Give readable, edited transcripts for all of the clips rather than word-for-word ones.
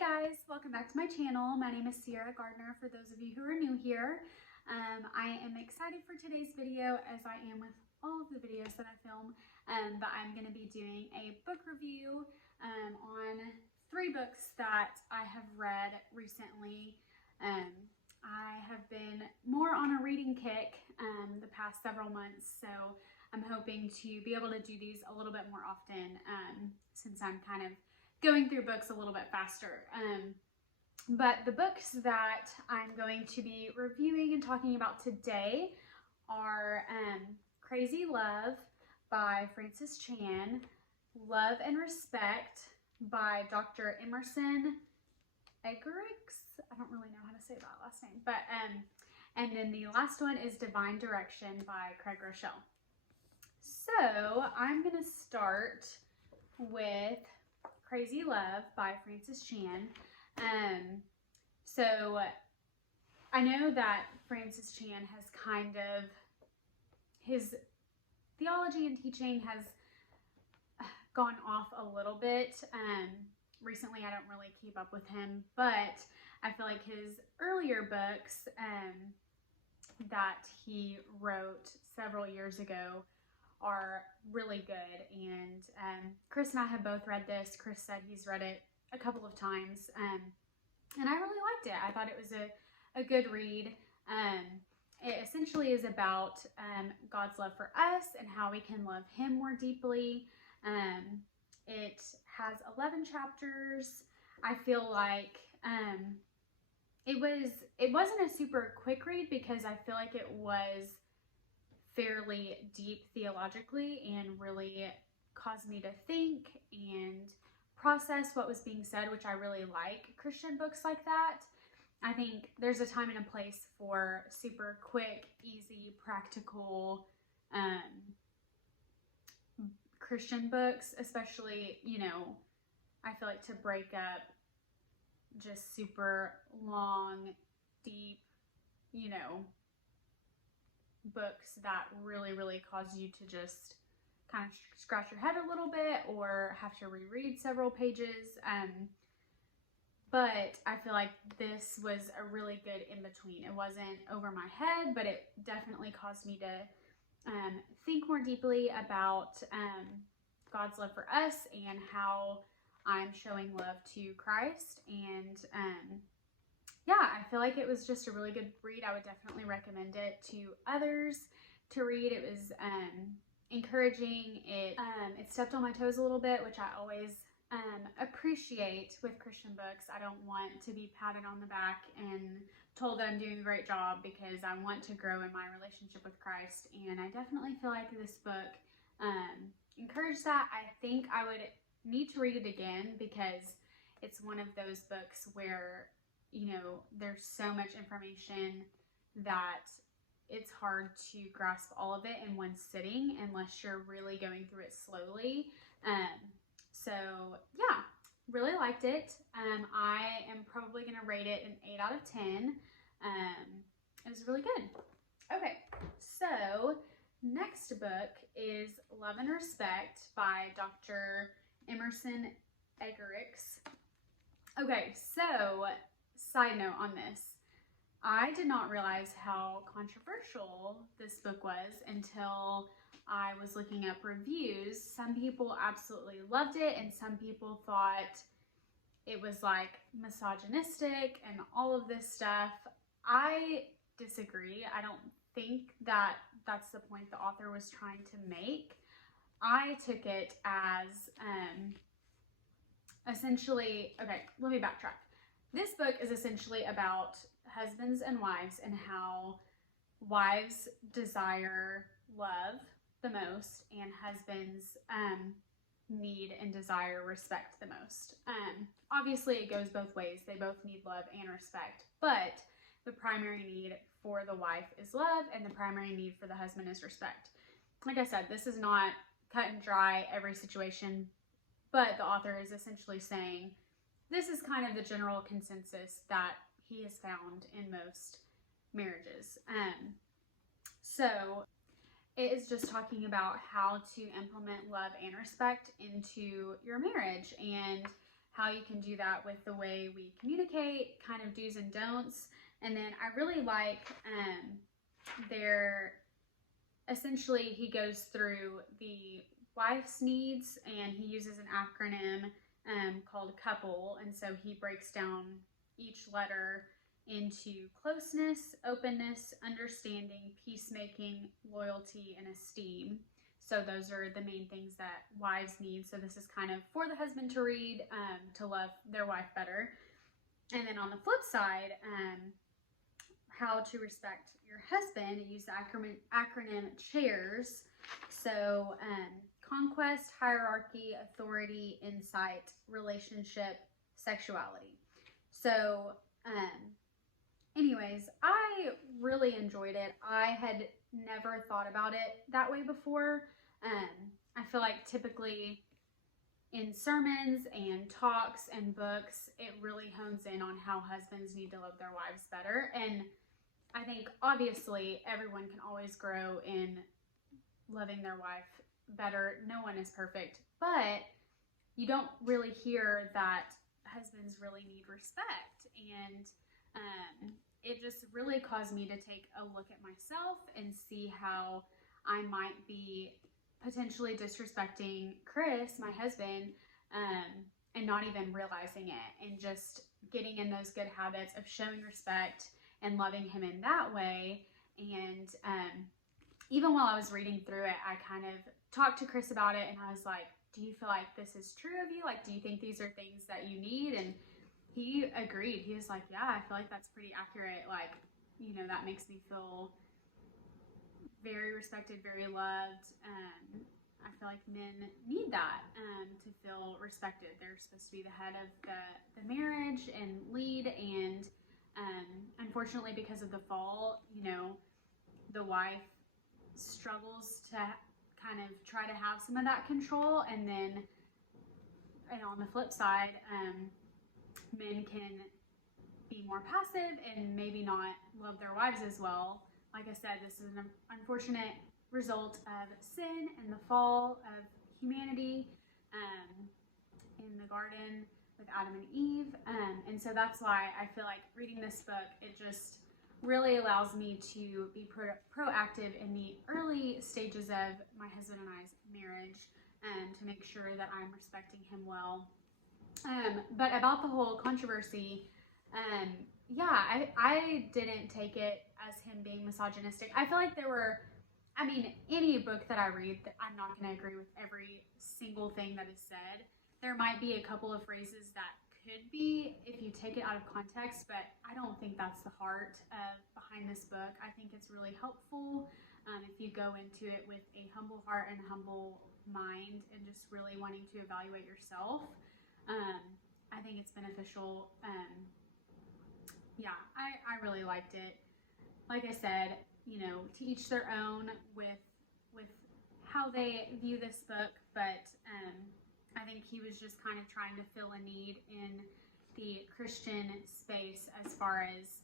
guys, welcome back to my channel. My name is Sierra Gardner for those of you who are new here. I am excited for today's video as I am with all of the videos that I film, but I'm going to be doing a book review on 3 books that I have read recently. I have been more on a reading kick the past several months, so I'm hoping to be able to do these a little bit more often since I'm kind of going through books a little bit faster. But the books that I'm going to be reviewing and talking about today are Crazy Love by Frances Chan, Love and Respect by Dr. Emerson Eggerichs. I don't really know how to say that last name, but and then the last one is Divine Direction by Craig Rochelle. So I'm gonna start with Crazy Love by Frances Chan. So I know that Frances Chan has kind of, his theology and teaching has gone off a little bit. Recently I don't really keep up with him, but I feel like his earlier books that he wrote several years ago are really good, and Chris and I have both read this. Chris said he's read it a couple of times, and I really liked it. I thought it was a good read. It essentially is about God's love for us and how we can love him more deeply. It has 11 chapters. I feel like it wasn't a super quick read because I feel like it was fairly deep theologically and really caused me to think and process what was being said, which I really like Christian books like that. I think there's a time and a place for super quick, easy, practical Christian books, especially, you know, I feel like to break up just super long, deep, you know, books that really cause you to just kind of scratch your head a little bit or have to reread several pages. But I feel like this was a really good in-between. It wasn't over my head, but it definitely caused me to think more deeply about God's love for us and how I'm showing love to Christ. And yeah, I feel like it was just a really good read. I would definitely recommend it to others to read. It was encouraging. It stepped on my toes a little bit, which I always appreciate with Christian books. I don't want to be patted on the back and told that I'm doing a great job, because I want to grow in my relationship with Christ. And I definitely feel like this book encouraged that. I think I would need to read it again because it's one of those books where, you know, there's so much information that it's hard to grasp all of it in one sitting unless you're really going through it slowly. So yeah, really liked it. I am probably gonna rate it an 8 out of 10. It was really good. Okay, so next book is Love and Respect by Dr. Emerson Eggerichs. Okay, so side note on this, I did not realize how controversial this book was until I was looking up reviews. Some people absolutely loved it, and some people thought it was like misogynistic and all of this stuff. I disagree. I don't think that that's the point the author was trying to make. I took it as essentially, okay, let me backtrack. This book is essentially about husbands and wives and how wives desire love the most and husbands need and desire respect the most. Obviously it goes both ways. They both need love and respect, but the primary need for the wife is love and the primary need for the husband is respect. Like I said, this is not cut and dry every situation, but the author is essentially saying this is kind of the general consensus that he has found in most marriages. So it is just talking about how to implement love and respect into your marriage. And how you can do that with the way we communicate, kind of do's and don'ts. And then I really like essentially he goes through the wife's needs, and he uses an acronym called COUPLE. And so he breaks down each letter into closeness, openness, understanding, peacemaking, loyalty, and esteem. So those are the main things that wives need. So this is kind of for the husband to read, to love their wife better. And then on the flip side, how to respect your husband, use the acronym CHAIRS. So conquest, hierarchy, authority, insight, relationship, sexuality. So anyways, I really enjoyed it. I had never thought about it that way before. I feel like typically in sermons and talks and books, it really hones in on how husbands need to love their wives better. And I think obviously everyone can always grow in loving their wife better. No one is perfect, but you don't really hear that husbands really need respect. And it just really caused me to take a look at myself and see how I might be potentially disrespecting Chris, my husband, and not even realizing it, and just getting in those good habits of showing respect and loving him in that way. And even while I was reading through it, I kind of talked to Chris about it, and I was like, do you feel like this is true of you? Like, do you think these are things that you need? And he agreed. He was like, yeah, I feel like that's pretty accurate. Like, you know, that makes me feel very respected, very loved. I feel like men need that to feel respected. They're supposed to be the head of the marriage and lead. And unfortunately, because of the fall, you know, the wife struggles to kind of try to have some of that control. And then, and on the flip side, men can be more passive and maybe not love their wives as well. Like I said, this is an unfortunate result of sin and the fall of humanity in the garden with Adam and Eve. And so that's why I feel like reading this book, it just really allows me to be proactive in the early stages of my husband and I's marriage, to make sure that I'm respecting him well. But about the whole controversy, I didn't take it as him being misogynistic. I feel like any book that I read, I'm not going to agree with every single thing that is said. There might be a couple of phrases that could be if you take it out of context, but I don't think that's the heart behind this book. I think it's really helpful if you go into it with a humble heart and humble mind and just really wanting to evaluate yourself. I think it's beneficial. I really liked it. Like I said, you know, to each their own with how they view this book, but I think he was just kind of trying to fill a need in the Christian space as far as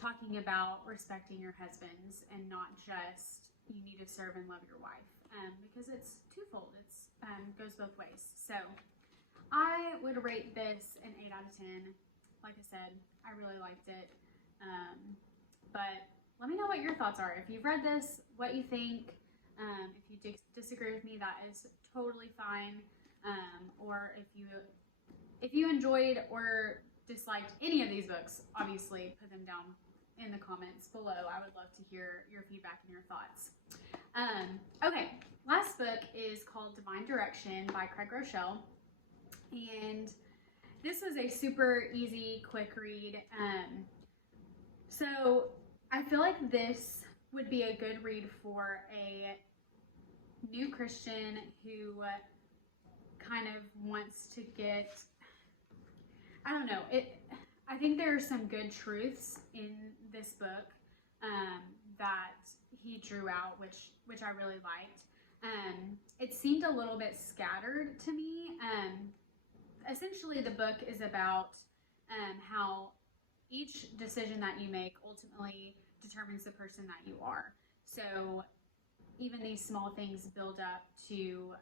talking about respecting your husbands and not just you need to serve and love your wife, because it's twofold. It's goes both ways. So I would rate this an 8 out of 10. Like I said, I really liked it. But let me know what your thoughts are. If you've read this, what you think. If you disagree with me, that is totally fine. Or if you enjoyed or disliked any of these books, obviously put them down in the comments below. I would love to hear your feedback and your thoughts. Okay, last book is called Divine Direction by Craig Groeschel. And this was a super easy, quick read. So I feel like this would be a good read for a new Christian who kind of wants to get, I don't know, I think there are some good truths in this book that he drew out, which I really liked. It seemed a little bit scattered to me. Essentially, the book is about how each decision that you make ultimately determines the person that you are. So even these small things build up to,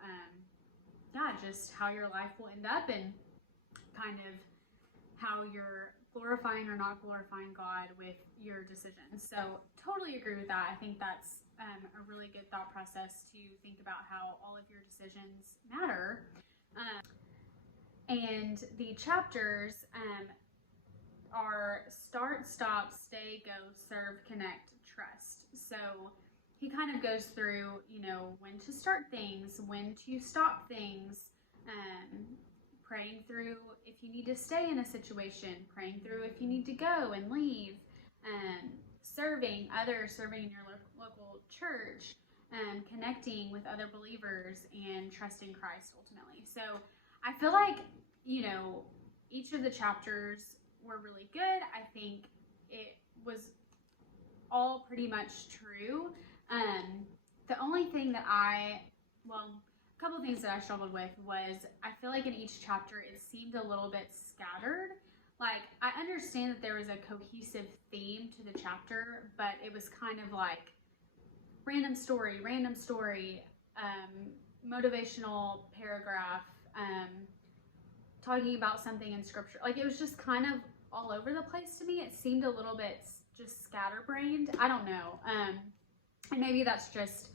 just how your life will end up. And kind of how you're glorifying or not glorifying God with your decisions. So totally agree with that. I think that's a really good thought process to think about how all of your decisions matter. And the chapters are start, stop, stay, go, serve, connect, trust. So he kind of goes through, when to start things, when to stop things, praying through if you need to stay in a situation, praying through if you need to go and leave, serving others, serving in your local church, connecting with other believers, and trusting Christ ultimately. So I feel like, each of the chapters were really good. I think it was all pretty much true. The only thing that a couple of things that I struggled with was I feel like in each chapter it seemed a little bit scattered. Like, I understand that there was a cohesive theme to the chapter, but it was kind of like random story, motivational paragraph, talking about something in scripture. Like, it was just kind of all over the place to me. It seemed a little bit just scatterbrained. I don't know. And maybe that's just,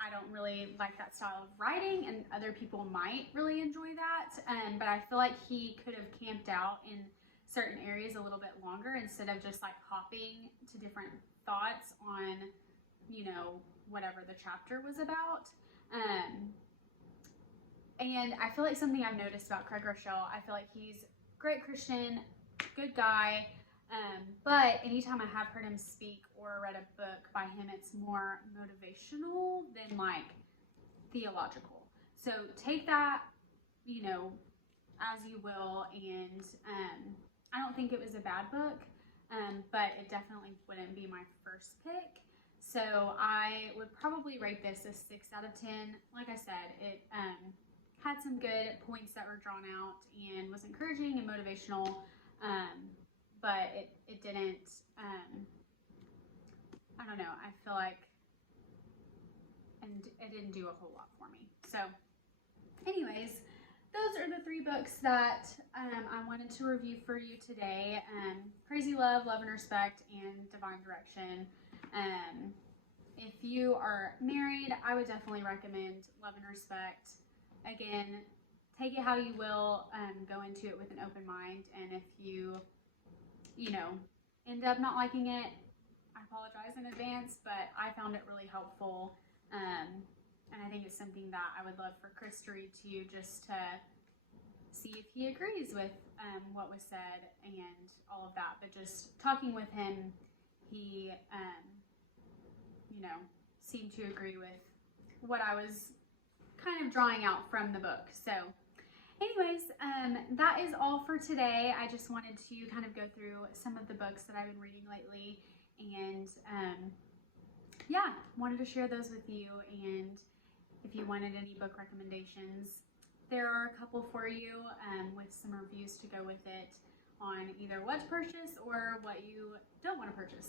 I don't really like that style of writing, and other people might really enjoy that. But I feel like he could have camped out in certain areas a little bit longer instead of just like hopping to different thoughts on, whatever the chapter was about. And I feel like something I've noticed about Craig Rochelle, I feel like he's a great Christian, good guy, but anytime I have heard him speak or read a book by him, it's more motivational than like theological. So take that, as you will, and I don't think it was a bad book, but it definitely wouldn't be my first pick. So I would probably rate this a 6 out of 10. Like I said, it had some good points that were drawn out and was encouraging and motivational, but it didn't, I don't know, I feel like, and it didn't do a whole lot for me. So anyways, those are the 3 books that I wanted to review for you today. Crazy Love, Love and Respect, and Divine Direction. If you are married, I would definitely recommend Love and Respect. Again, take it how you will, go into it with an open mind, and if you end up not liking it, I apologize in advance, but I found it really helpful, and I think it's something that I would love for Chris to read to you, just to see if he agrees with what was said and all of that. But just talking with him, he seemed to agree with what I was kind of drawing out from the book. So anyways, that is all for today. I just wanted to kind of go through some of the books that I've been reading lately, and wanted to share those with you. And if you wanted any book recommendations, there are a couple for you, with some reviews to go with it on either what to purchase or what you don't want to purchase.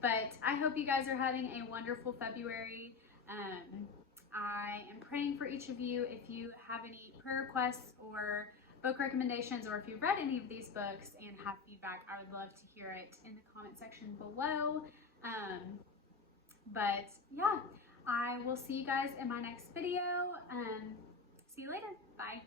But I hope you guys are having a wonderful February. I am praying for each of you. If you have any prayer requests or book recommendations, or if you've read any of these books and have feedback, I would love to hear it in the comment section below. But yeah, I will see you guys in my next video. See you later. Bye.